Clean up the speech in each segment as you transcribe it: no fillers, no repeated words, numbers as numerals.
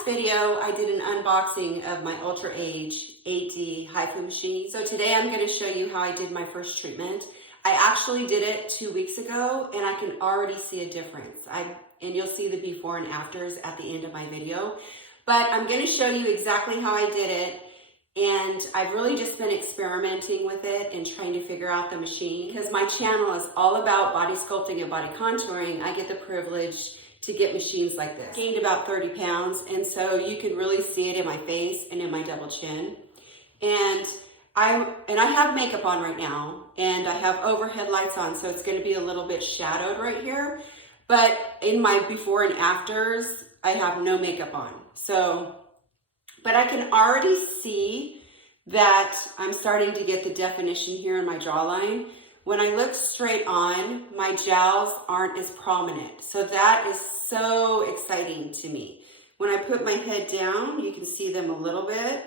last video, I did an unboxing of my UltraAge 8D HIFU machine. So today I'm going to show you how I did my first treatment. I actually did it 2 weeks ago and I can already see a difference. And you'll see the before and afters at the end of my video. But I'm going to show you exactly how I did it. And I've really just been experimenting with it and trying to figure out the machine. Because my channel is all about body sculpting and body contouring, I get the privilege to get machines like this. Gained about 30 pounds, and so you can really see it in my face and in my double chin. And I have makeup on right now, and I have overhead lights on, so it's gonna be a little bit shadowed right here. But in my before and afters, I have no makeup on. So, but I can already see that I'm starting to get the definition here in my jawline. When I look straight on, my jowls aren't as prominent. So that is so exciting to me. When I put my head down, you can see them a little bit.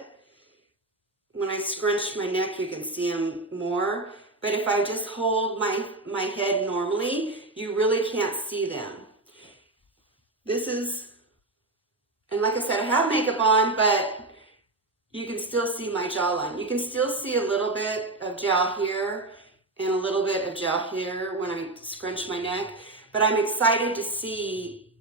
When I scrunch my neck, you can see them more. But if I just hold my head normally, you really can't see them. This is, and like I said, I have makeup on, but you can still see my jawline. You can still see a little bit of jowl here and a little bit of jowl here when I scrunch my neck, but I'm excited to see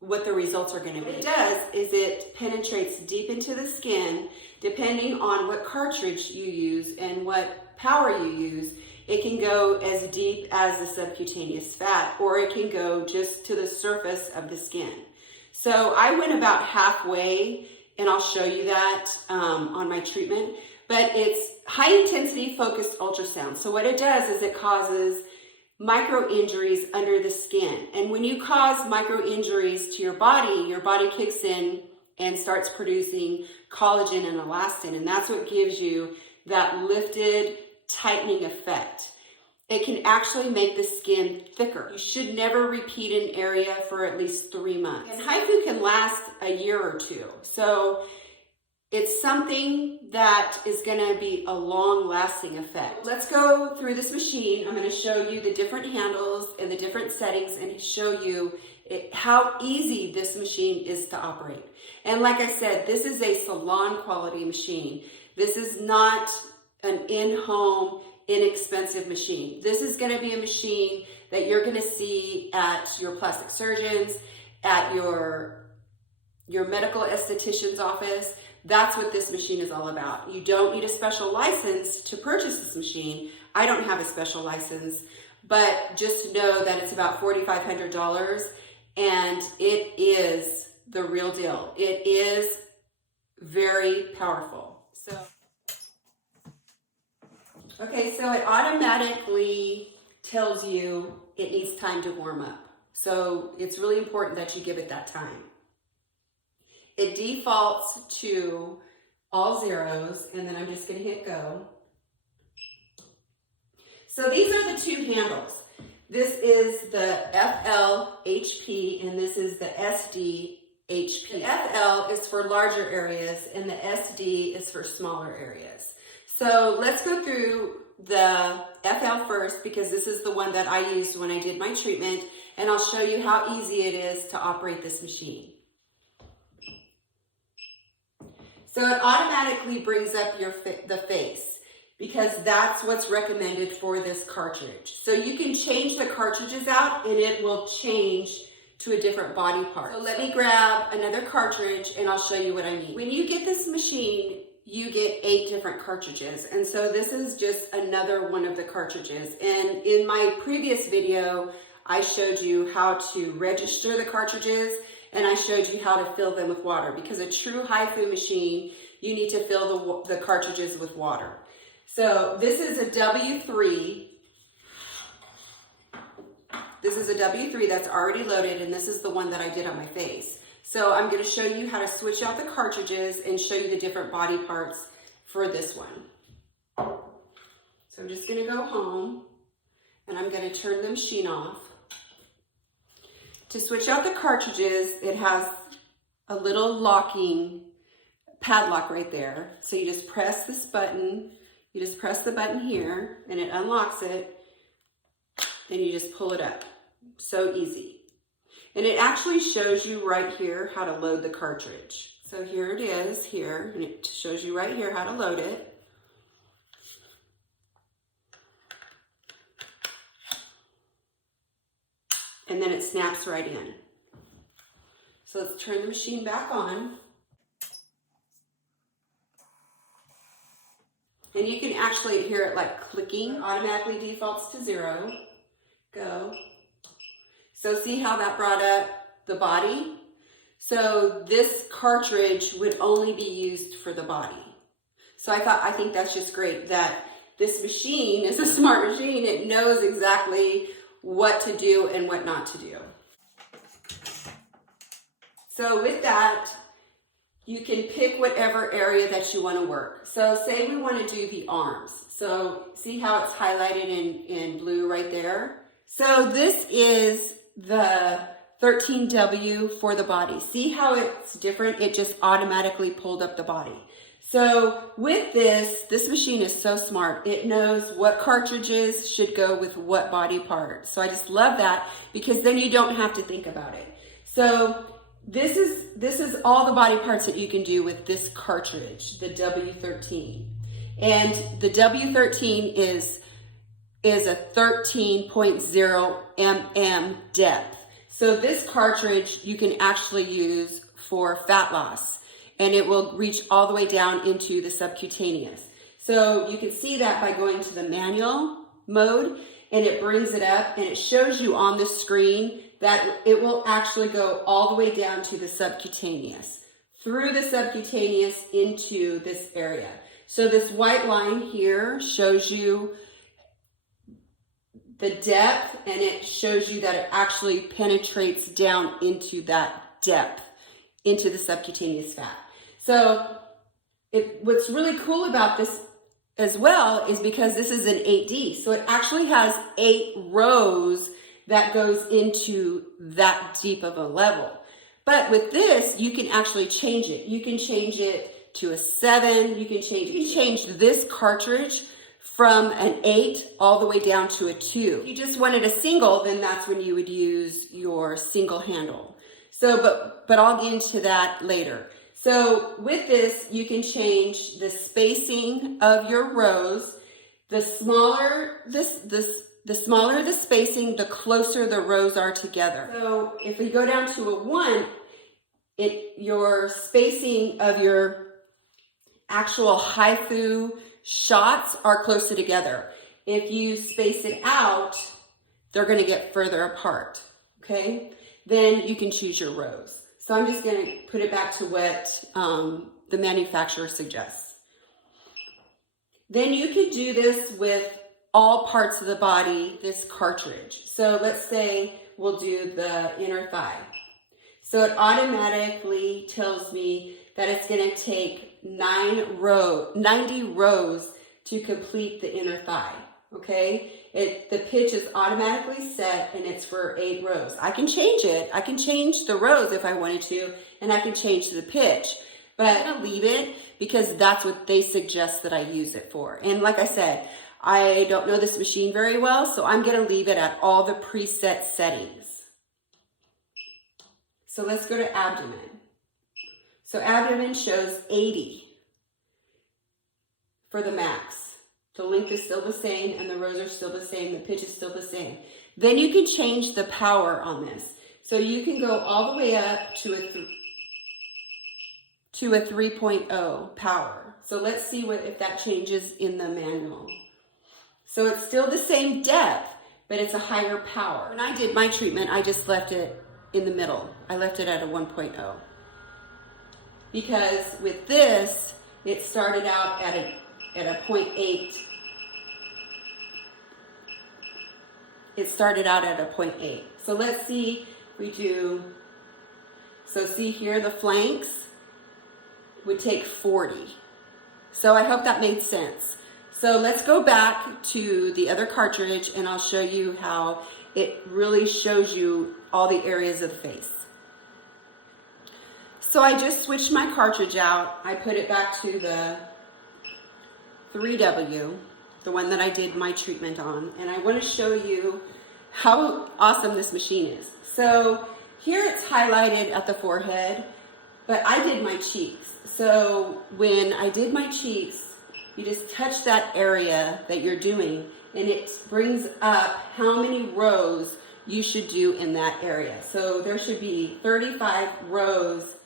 what the results are gonna be. What it does is it penetrates deep into the skin. Depending on what cartridge you use and what power you use, it can go as deep as the subcutaneous fat, or it can go just to the surface of the skin. So I went about halfway, and I'll show you that on my treatment. But it's high intensity focused ultrasound. So what it does is it causes micro injuries under the skin. And when you cause micro injuries to your body kicks in and starts producing collagen and elastin. And that's what gives you that lifted, tightening effect. It can actually make the skin thicker. You should never repeat an area for at least 3 months. And HIFU can last a year or two. So it's something that is gonna be a long-lasting effect. Let's go through this machine. I'm gonna show you the different handles and the different settings and show you how easy this machine is to operate. And like I said, this is a salon quality machine. This is not an in-home, inexpensive machine. This is gonna be a machine that you're gonna see at your plastic surgeons, at your medical esthetician's office. That's what this machine is all about. You don't need a special license to purchase this machine. I don't have a special license, but just know that it's about $4,500 and it is the real deal. It is very powerful. Okay, so it automatically tells you it needs time to warm up. So it's really important that you give it that time. It defaults to all zeros, and then I'm just gonna hit go. So these are the two handles. This is the FL HP, and this is the SD HP. The FL is for larger areas, and the SD is for smaller areas. So let's go through the FL first, because this is the one that I used when I did my treatment, and I'll show you how easy it is to operate this machine. So it automatically brings up the face, because that's what's recommended for this cartridge. So you can change the cartridges out and it will change to a different body part. So let me grab another cartridge and I'll show you what I mean. When you get this machine, you get 8 different cartridges. And so this is just another one of the cartridges. And in my previous video, I showed you how to register the cartridges, and I showed you how to fill them with water, because a true HIFU machine, you need to fill the cartridges with water. So this is a W3. This is a W3 that's already loaded, and this is the one that I did on my face. So I'm going to show you how to switch out the cartridges and show you the different body parts for this one. So I'm just going to go home, and I'm going to turn the machine off. To switch out the cartridges, it has a little locking padlock right there. So you just press this button, you just press the button here, and it unlocks it, and you just pull it up. So easy. And it actually shows you right here how to load the cartridge. So here it is here, and it shows you right here how to load it. And then it snaps right in. So let's turn the machine back on. And you can actually hear it like clicking. It automatically defaults to 0. Go. So see how that brought up the body? So this cartridge would only be used for the body. So I think that's just great that this machine is a smart machine. It knows exactly what to do and what not to do. So with that, you can pick whatever area that you want to work. So say we want to do the arms. So see how it's highlighted in blue right there? So this is the 13W for the body. See how it's different? It just automatically pulled up the body. So with this machine is so smart. It knows what cartridges should go with what body part. So I just love that because then you don't have to think about it. So this is all the body parts that you can do with this cartridge, the W13. And the W13 is a 13.0 mm depth. So this cartridge you can actually use for fat loss, and it will reach all the way down into the subcutaneous. So you can see that by going to the manual mode, and it brings it up and it shows you on the screen that it will actually go all the way down to the subcutaneous, through the subcutaneous into this area. So this white line here shows you the depth, and it shows you that it actually penetrates down into that depth, into the subcutaneous fat. So what's really cool about this as well is because this is an 8D, so it actually has 8 rows that goes into that deep of a level. But with this, you can actually change it. You can change it to a 7. You can change this cartridge from an 8 all the way down to a 2. If you just wanted a single, then that's when you would use your single handle. So, but I'll get into that later. So with this, you can change the spacing of your rows. The smaller the smaller the spacing, the closer the rows are together. So if we go down to a 1, your spacing of your actual HIFU shots are closer together. If you space it out, they're going to get further apart, okay? Then you can choose your rows. So I'm just going to put it back to what the manufacturer suggests. Then you could do this with all parts of the body, this cartridge. So let's say we'll do the inner thigh. So it automatically tells me that it's going to take 90 rows to complete the inner thigh, okay? The pitch is automatically set, and it's for 8 rows. I can change it. I can change the rows if I wanted to, and I can change the pitch. But I'm going to leave it because that's what they suggest that I use it for. And like I said, I don't know this machine very well, so I'm going to leave it at all the preset settings. So let's go to abdomen. So abdomen shows 80 for the max. The length is still the same, and the rows are still the same. The pitch is still the same. Then you can change the power on this. So you can go all the way up to a 3.0 power. So let's see if that changes in the manual. So it's still the same depth, but it's a higher power. When I did my treatment, I just left it in the middle. I left it at a 1.0. Because with this, it started out at a 0.8. It started out at a 0.8. So let's see if we do, so see here, the flanks would take 40. So I hope that made sense. So let's go back to the other cartridge, and I'll show you how it really shows you all the areas of the face. So I just switched my cartridge out. I put it back to the 3W, the one that I did my treatment on, and I want to show you how awesome this machine is. So Here it's highlighted at the forehead, but I did my cheeks. So when I did my cheeks, you just touch that area that you're doing, and it brings up how many rows you should do in that area. So there should be 35 rows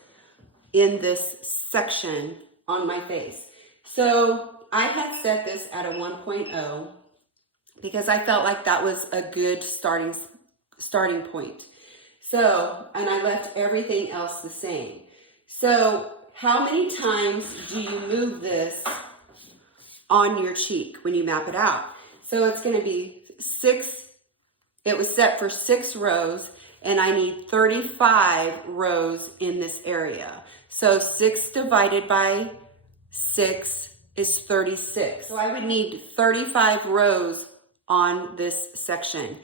in this section on my face. So I had set this at a 1.0 because I felt like that was a good starting point. So, and I left everything else the same. So how many times do you move this on your cheek when you map it out? So it's going to be 6, it was set for 6 rows, and I need 35 rows in this area. So 6 divided by 6 is 36. So I would need 35 rows on this section.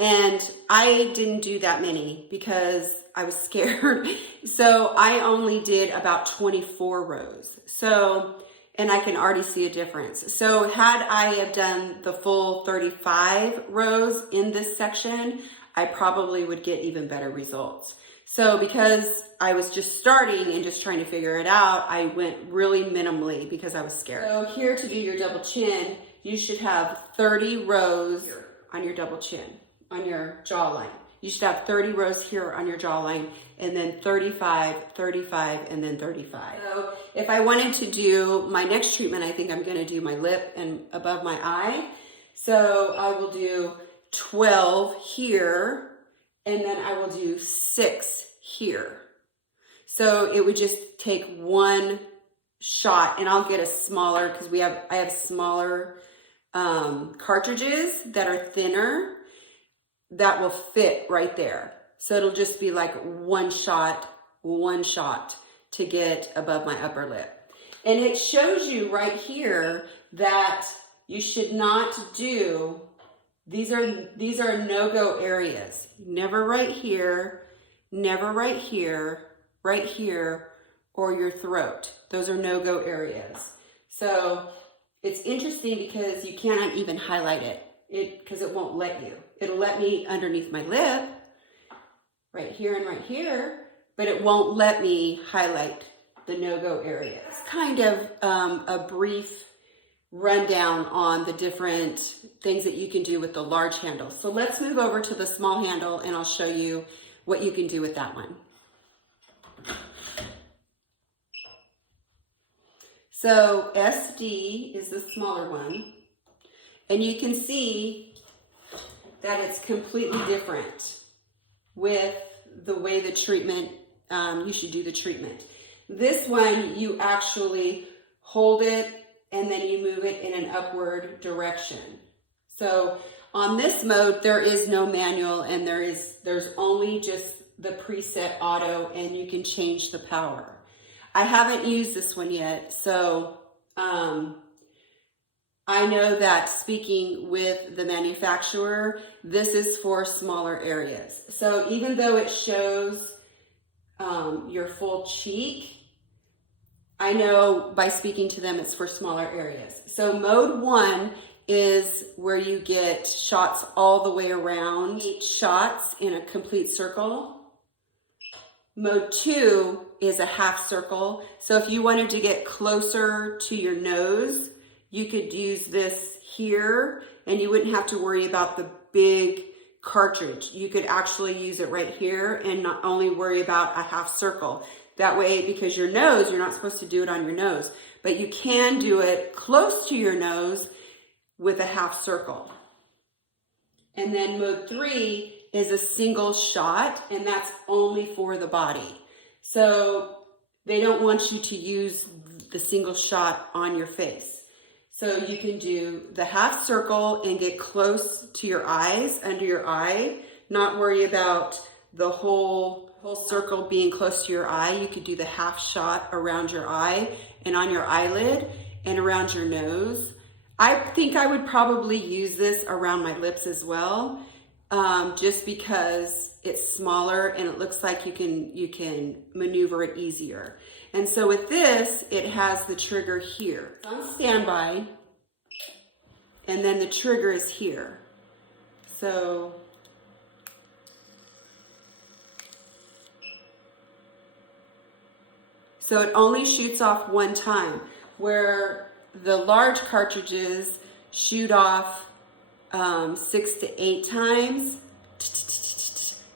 And I didn't do that many because I was scared. So I only did about 24 rows. So, and I can already see a difference. So had I have done the full 35 rows in this section, I probably would get even better results. So because I was just starting and just trying to figure it out, I went really minimally because I was scared. So here to do your double chin, you should have 30 rows on your double chin, on your jawline. You should have 30 rows here on your jawline, and then 35, 35, and then 35. So if I wanted to do my next treatment, I think I'm gonna do my lip and above my eye. So I will do 12 here, and then I will do 6 here. So it would just take one shot, and I'll get a smaller, because I have smaller cartridges that are thinner that will fit right there. So it'll just be like one shot to get above my upper lip. And it shows you right here that you should not do, these are no-go areas. Never right here, never right here, or your throat. Those are no-go areas. So it's interesting because you cannot even highlight it because it won't let you. It'll let me underneath my lip, right here and right here, but it won't let me highlight the no-go areas. It's kind of a brief rundown on the different things that you can do with the large handle. So let's move over to the small handle, and I'll show you what you can do with that one. So SD is the smaller one, and you can see that it's completely different with the way the treatment, you should do the treatment. This one, you actually hold it and then you move it in an upward direction. So on this mode, there is no manual, and there's only just the preset auto, and you can change the power. I haven't used this one yet, so I know that speaking with the manufacturer, this is for smaller areas. So even though it shows your full cheek, I know by speaking to them it's for smaller areas. So mode 1 is where you get shots all the way around, 8 shots in a complete circle. Mode 2 is a half circle. So if you wanted to get closer to your nose, you could use this here, and you wouldn't have to worry about the big cartridge. You could actually use it right here and not only worry about a half circle. That way, because your nose, you're not supposed to do it on your nose, but you can do it close to your nose with a half circle. And then mode 3 is a single shot, and that's only for the body. So they don't want you to use the single shot on your face. So you can do the half circle and get close to your eyes, under your eye, not worry about the whole circle being close to your eye. You could do the half shot around your eye and on your eyelid and around your nose. I think I would probably use this around my lips as well, just because it's smaller and it looks like you can maneuver it easier. And so with this, it has the trigger here. It's on standby, and then the trigger is here. So So it only shoots off one time, where the large cartridges shoot off 6 to 8 times,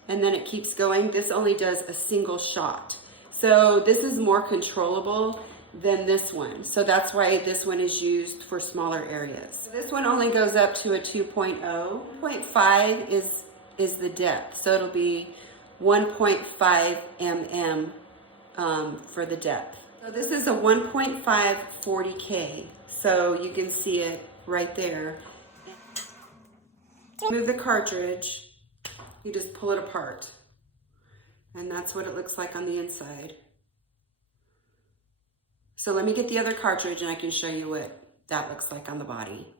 and then it keeps going. This only does a single shot. So this is more controllable than this one. So that's why this one is used for smaller areas. This one only goes up to a 2.0. 0.5 is the depth. So it'll be 1.5 mm for the depth. So this is a 1.5 40K. So you can see it right there. Move the cartridge, you just pull it apart. And that's what it looks like on the inside. So let me get the other cartridge and I can show you what that looks like on the body.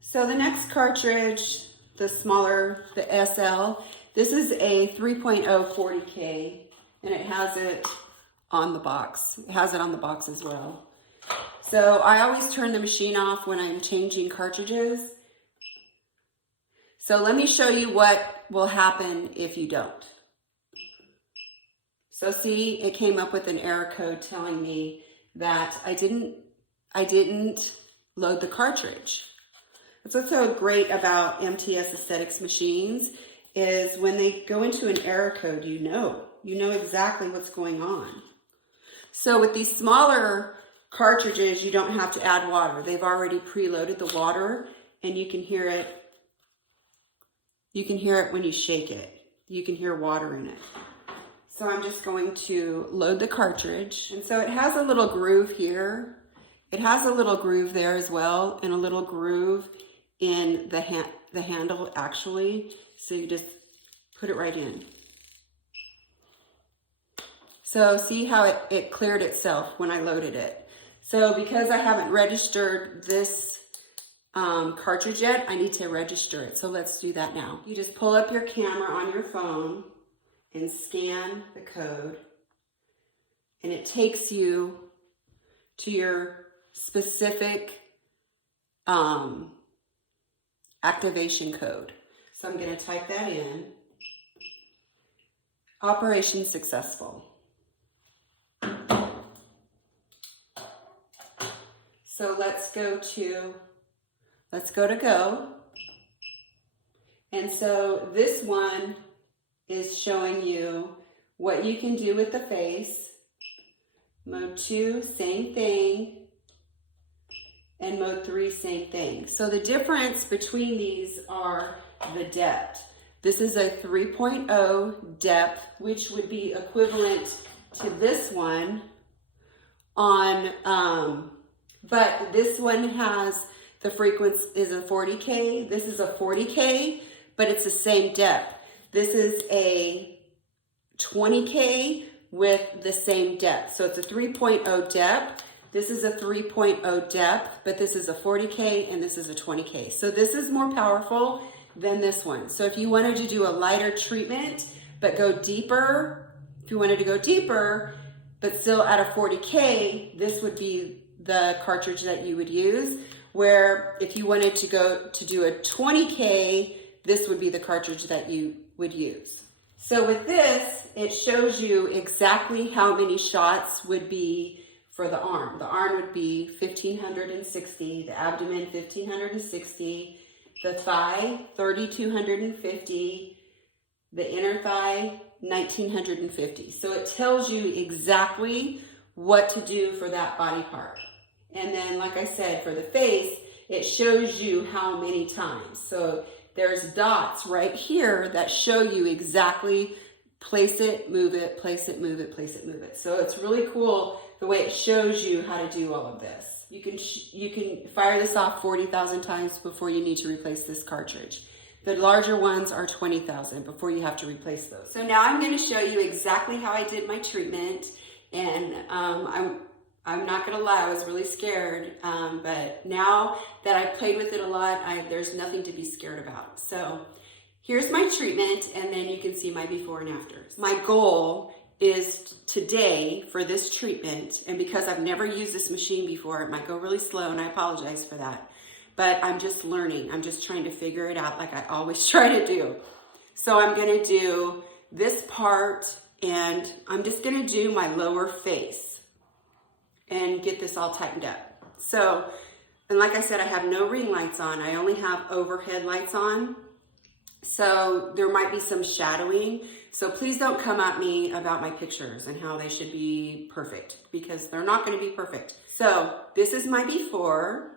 So the next cartridge, the smaller, the SL, this is a 3.0 40K, and it has it on the box. It has it on the box as well. So I always turn the machine off when I'm changing cartridges. So let me show you what will happen if you don't. So see, it came up with an error code telling me that I didn't load the cartridge. That's what's so great about MTS Aesthetics machines, is when they go into an error code, you know exactly what's going on. So with these smaller cartridges, you don't have to add water. They've already preloaded the water, and you can hear it. You can hear it when you shake it. You can hear water in it. So I'm just going to load the cartridge. And so it has a little groove here. It has a little groove there as well, and a little groove in the handle actually. So you just put it right in. So see how it cleared itself when I loaded it. So because I haven't registered this cartridge yet, I need to register it. So let's do that now. You just pull up your camera on your phone and scan the code, and it takes you to your specific activation code. So I'm going to type that in. Operation successful. So let's go to go. And so this one is showing you what you can do with the face. Mode 2, same thing. And mode 3, same thing. So the difference between these are the depth. This is a 3.0 depth, which would be equivalent to this one on, but this one has, the frequency is a 40K. This is a 40K, but it's the same depth. This is a 20K with the same depth. So it's a 3.0 depth. This is a 3.0 depth, but this is a 40K and this is a 20K. So this is more powerful than this one. So if you wanted to do a lighter treatment, but go deeper, if you wanted to go deeper, but still at a 40K, this would be the cartridge that you would use. Where if you wanted to go to do a 20K, this would be the cartridge that you would use. So with this, it shows you exactly how many shots would be for the arm. The arm would be 1,560, the abdomen 1,560, the thigh 3,250, the inner thigh 1,950. So it tells you exactly what to do for that body part. And then, like I said, for the face, it shows you how many times. So there's dots right here that show you exactly place it, move it, place it, move it, place it, move it. So it's really cool the way it shows you how to do all of this. You can fire this off 40,000 times before you need to replace this cartridge. The larger ones are 20,000 before you have to replace those. So now I'm going to show you exactly how I did my treatment, and I'm not gonna lie, I was really scared, but now that I've played with it a lot, there's nothing to be scared about. So here's my treatment, and then you can see my before and afters. My goal is today for this treatment, and because I've never used this machine before, it might go really slow, and I apologize for that, but I'm just learning. I'm just trying to figure it out like I always try to do. So I'm gonna do this part and I'm just gonna do my lower face and get this all tightened up. So, and like I said, I have no ring lights on. I only have overhead lights on. So there might be some shadowing. So please don't come at me about my pictures and how they should be perfect, because they're not gonna be perfect. So this is my before.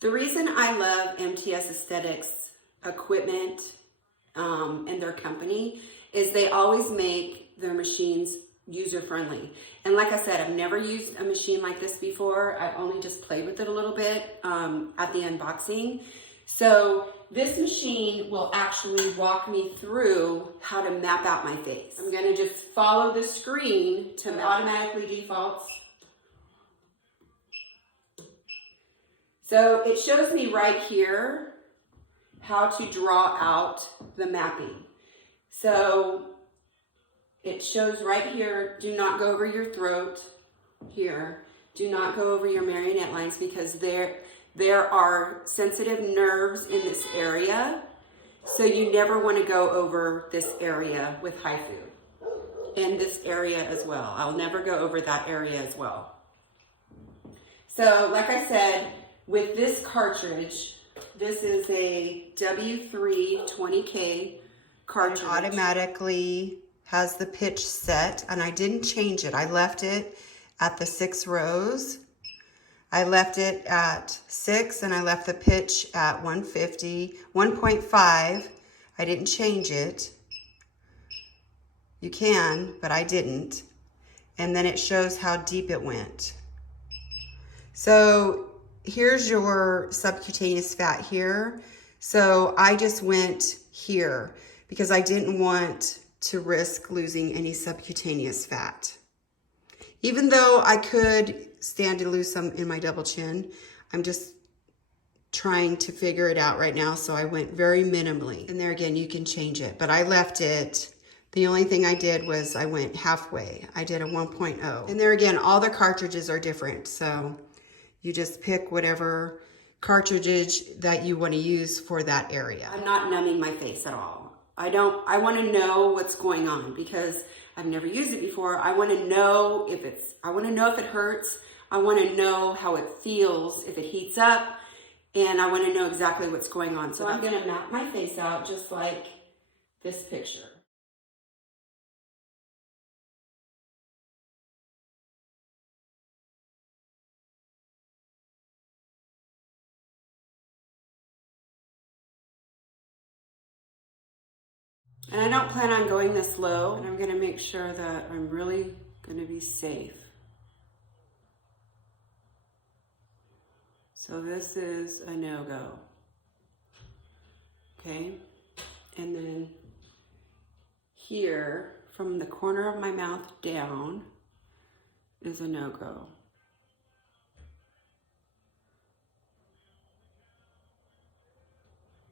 The reason I love MTS Aesthetics equipment and their company is they always make their machines user-friendly. And like I said, I've never used a machine like this before. I've only just played with it a little bit at the unboxing. So this machine will actually walk me through how to map out my face. I'm gonna just follow the screen to automatically defaults. So it shows me right here how to draw out the mapping. So it shows right here, do not go over your throat here. Do not go over your marionette lines, because there are sensitive nerves in this area. So you never want to go over this area with HIFU. And this area as well. I'll never go over that area as well. So like I said, with this cartridge, this is a W3 20K cartridge. It automatically has the pitch set, and I didn't change it. I left it at the 6 rows. I left it at 6, and I left the pitch at 150, 1.5. I didn't change it. You can, but I didn't. And then it shows how deep it went. So here's your subcutaneous fat here. So I just went here because I didn't want to risk losing any subcutaneous fat. Even though I could stand to lose some in my double chin, I'm just trying to figure it out right now. So I went very minimally. And there again, you can change it, but I left it. The only thing I did was I went halfway. I did a 1.0. And there again, all the cartridges are different. So you just pick whatever cartridge that you want to use for that area. I'm not numbing my face at all. I want to know what's going on because I've never used it before. I want to know if it hurts. I want to know how it feels, if it heats up, and I want to know exactly what's going on. So I'm going to map my face out just like this picture. And I don't plan on going this low, and I'm gonna make sure that I'm really gonna be safe. So this is a no-go, okay? And then here, from the corner of my mouth down, is a no-go.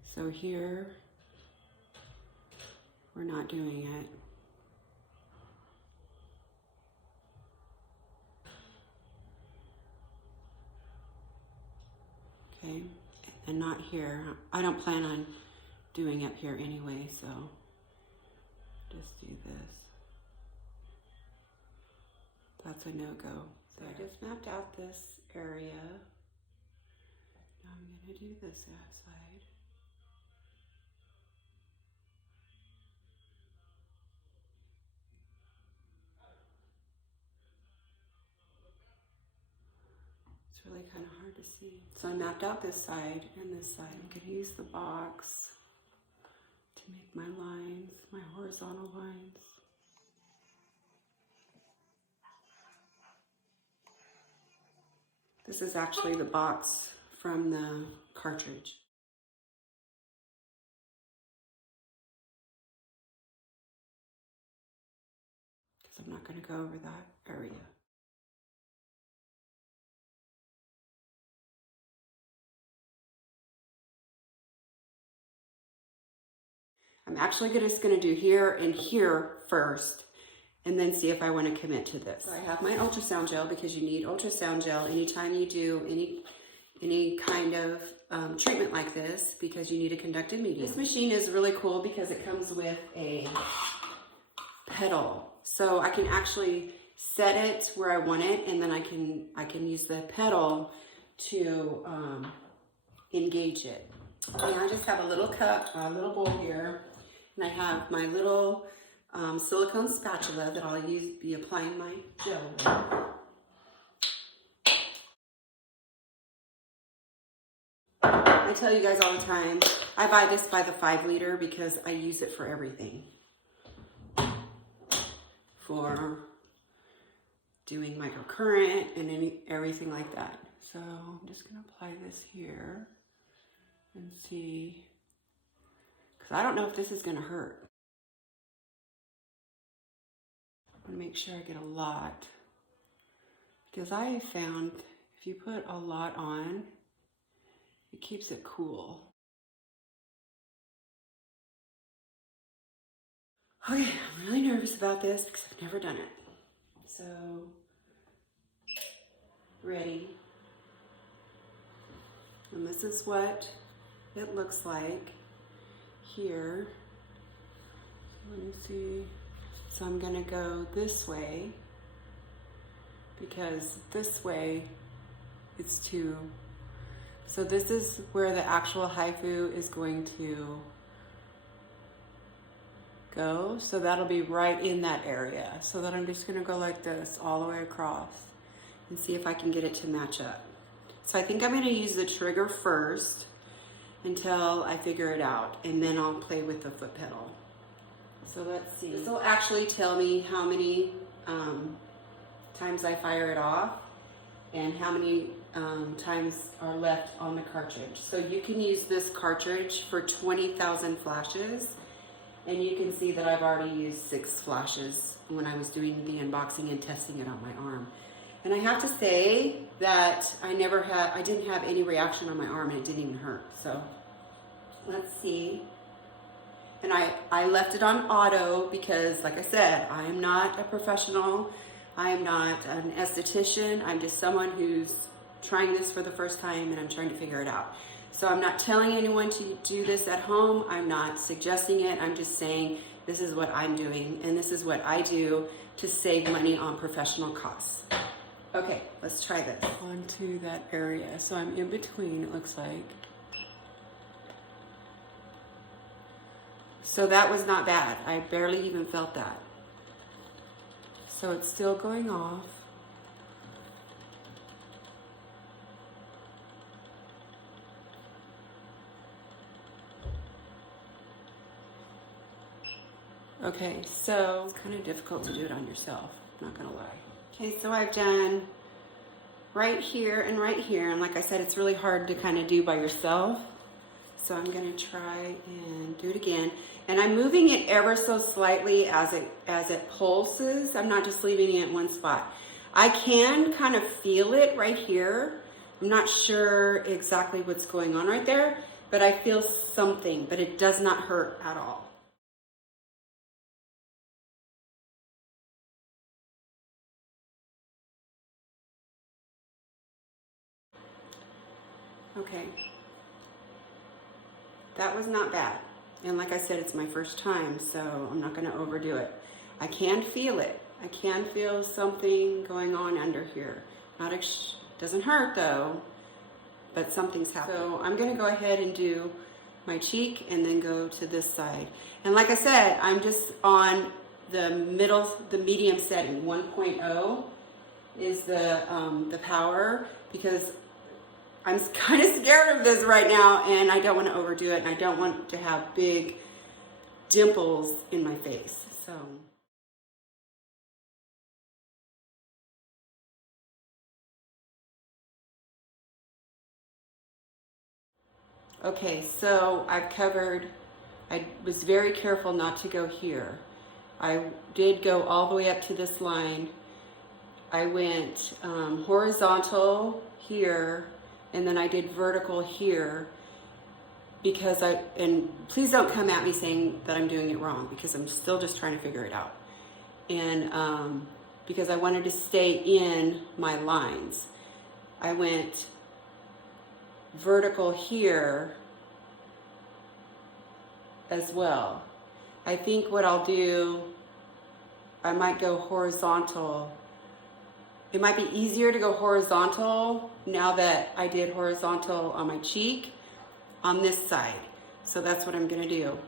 So here, we're not doing it. Okay, and not here. I don't plan on doing up here anyway, so just do this. That's a no-go. So I just mapped out this area. Now I'm gonna do this side. It's really kind of hard to see. So I mapped out this side and this side. I'm going to use the box to make my lines, my horizontal lines. This is actually the box from the cartridge. Because I'm not going to go over that area. I'm actually just going to do here and here first, and then see if I want to commit to this. So I have my ultrasound gel because you need ultrasound gel anytime you do any kind of treatment like this because you need a conductive medium. This machine is really cool because it comes with a pedal. So I can actually set it where I want it, and then I can use the pedal to engage it. And I just have a little cup, a little bowl here, and I have my little silicone spatula that I'll be applying my gel with. I tell you guys all the time, I buy this by the 5 liter because I use it for everything. For doing microcurrent and everything like that. So I'm just gonna apply this here and see, because I don't know if this is gonna hurt. I'm gonna make sure I get a lot, because I have found if you put a lot on, it keeps it cool. Okay, I'm really nervous about this because I've never done it. So, ready. And this is what it looks like here. Let me see. So I'm gonna go this way because this way it's too. So this is where the actual HIFU is going to go. So that'll be right in that area. So that I'm just gonna go like this all the way across and see if I can get it to match up. So I think I'm gonna use the trigger first until I figure it out, and then I'll play with the foot pedal. So let's see. This will actually tell me how many times I fire it off and how many times are left on the cartridge. So you can use this cartridge for 20,000 flashes, and you can see that I've already used 6 flashes when I was doing the unboxing and testing it on my arm. And I have to say that I didn't have any reaction on my arm, and it didn't even hurt. So let's see. And I left it on auto because, like I said, I am not a professional. I am not an esthetician. I'm just someone who's trying this for the first time, and I'm trying to figure it out. So I'm not telling anyone to do this at home. I'm not suggesting it. I'm just saying this is what I'm doing, and this is what I do to save money on professional costs. Okay, let's try this. Onto that area. So I'm in between, it looks like. So that was not bad. I barely even felt that. So it's still going off. Okay, so it's kind of difficult to do it on yourself, not gonna lie. Okay, so I've done right here, and like I said, it's really hard to kind of do by yourself. So I'm gonna try and do it again. And I'm moving it ever so slightly as it pulses. I'm not just leaving it in one spot. I can kind of feel it right here. I'm not sure exactly what's going on right there, but I feel something, but it does not hurt at all. Okay. That was not bad. And like I said, it's my first time, so I'm not gonna overdo it. I can feel it. I can feel something going on under here. Doesn't hurt though, but something's happening. So I'm gonna go ahead and do my cheek and then go to this side. And like I said, I'm just on the medium setting. 1.0 is the power, because I'm kind of scared of this right now, and I don't want to overdo it, and I don't want to have big dimples in my face. So okay, so I've covered. I was very careful not to go here. I did go all the way up to this line. I went horizontal here, and then I did vertical here, because and please don't come at me saying that I'm doing it wrong, because I'm still just trying to figure it out. And because I wanted to stay in my lines, I went vertical here as well. I think what I'll do, I might go horizontal. It might be easier to go horizontal now that I did horizontal on my cheek on this side. So that's what I'm gonna do.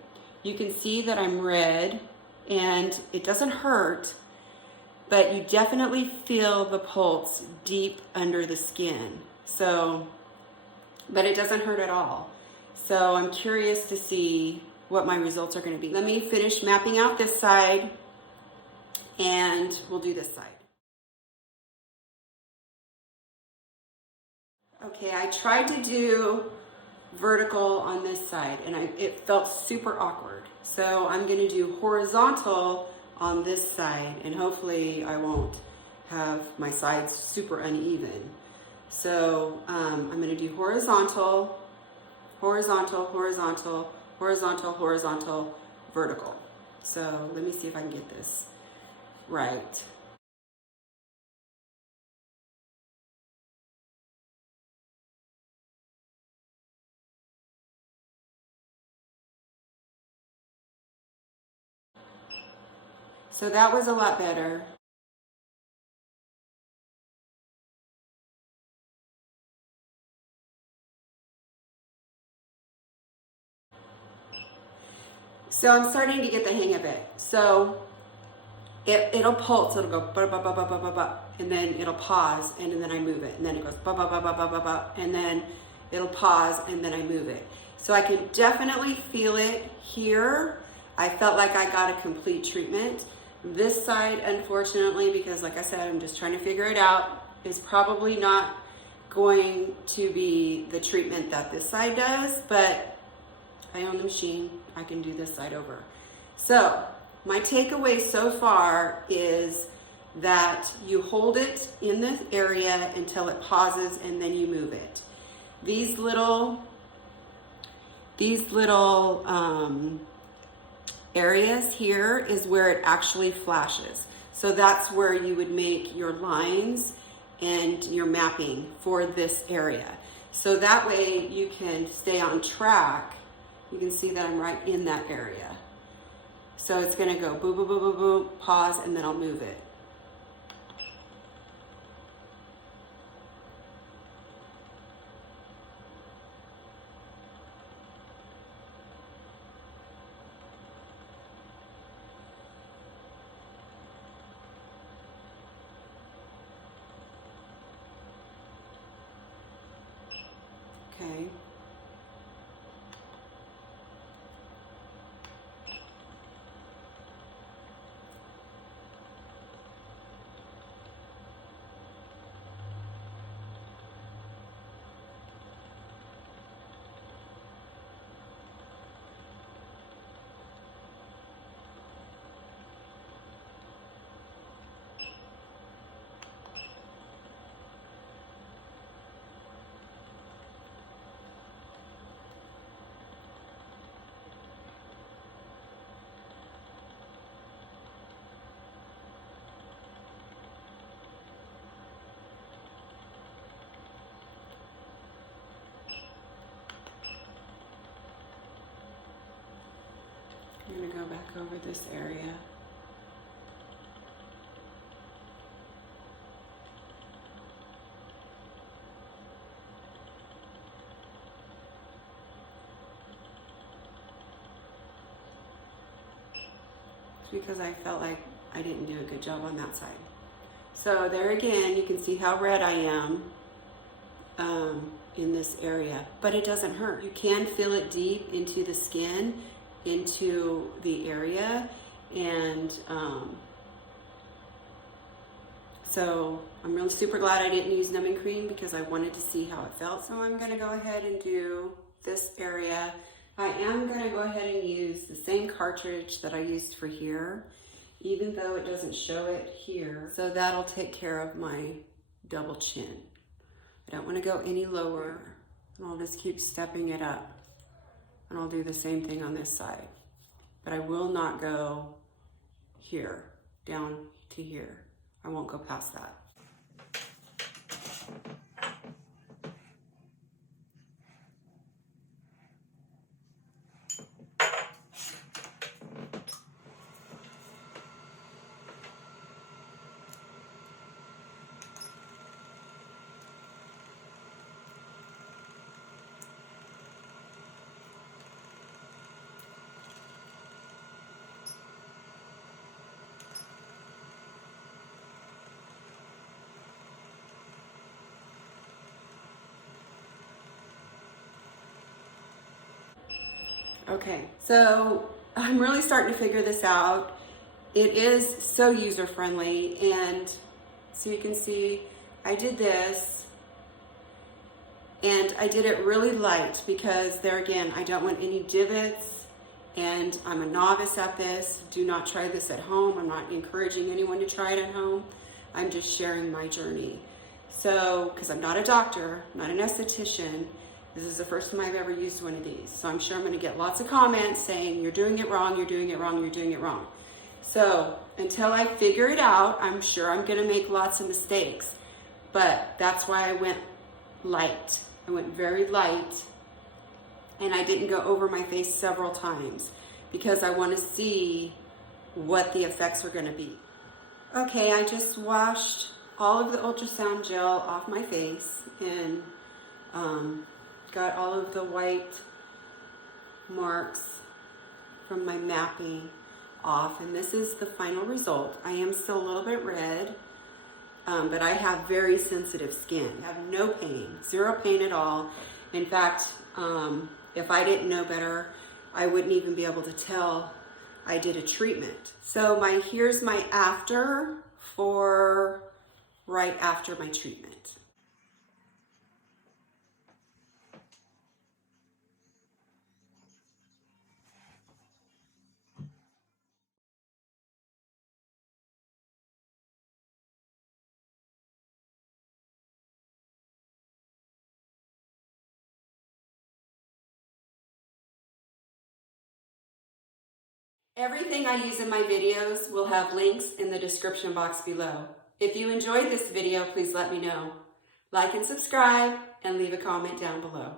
You can see that I'm red and it doesn't hurt, but you definitely feel the pulse deep under the skin. So, but it doesn't hurt at all. So I'm curious to see what my results are gonna be. Let me finish mapping out this side and we'll do this side. Okay, I tried to do vertical on this side and it felt super awkward. So I'm gonna do horizontal on this side and hopefully I won't have my sides super uneven. So I'm gonna do horizontal, horizontal, horizontal, horizontal, horizontal, vertical. So let me see if I can get this right. So that was a lot better. So I'm starting to get the hang of it. So it'll pulse, it'll go ba ba ba ba ba ba ba, and then it'll pause, and then I move it, and then it goes ba ba ba ba ba ba ba, and then it'll pause, and then I move it. So I can definitely feel it here. I felt like I got a complete treatment. This side, unfortunately, because like I said, I'm just trying to figure it out, is probably not going to be the treatment that this side does, but I own the machine. I can do this side over. So my takeaway so far is that you hold it in the area until it pauses and then you move it. These little areas here is where it actually flashes. So that's where you would make your lines and your mapping for this area. So that way you can stay on track. You can see that I'm right in that area. So it's gonna go boo, boo, boo, boo, boo, pause, and then I'll move it. Okay. I'm gonna go back over this area. It's because I felt like I didn't do a good job on that side. So there again, you can see how red I am in this area, but it doesn't hurt. You can feel it deep into the skin, into the area, and so I'm really super glad I didn't use numbing cream because I wanted to see how it felt. So I'm gonna go ahead and do this area. I am gonna go ahead and use the same cartridge that I used for here, even though it doesn't show it here. So that'll take care of my double chin. I don't want to go any lower, and I'll just keep stepping it up. And I'll do the same thing on this side. But I will not go here, down to here. I won't go past that. Okay, so I'm really starting to figure this out. It is so user-friendly, and so you can see I did this, and I did it really light because there again, I don't want any divots, and I'm a novice at this. Do not try this at home. I'm not encouraging anyone to try it at home. I'm just sharing my journey. So, because I'm not a doctor, not an esthetician, this is the first time I've ever used one of these. So I'm sure I'm going to get lots of comments saying, you're doing it wrong, you're doing it wrong, you're doing it wrong. So until I figure it out, I'm sure I'm going to make lots of mistakes. But that's why I went light. I went very light. And I didn't go over my face several times because I want to see what the effects are going to be. Okay, I just washed all of the ultrasound gel off my face and got all of the white marks from my mapping off, and this is the final result. I am still a little bit red, but I have very sensitive skin. I have no pain, zero pain at all. In fact, if I didn't know better, I wouldn't even be able to tell I did a treatment. So here's my after for right after my treatment. Everything I use in my videos will have links in the description box below. If you enjoyed this video, please let me know. Like and subscribe, and leave a comment down below.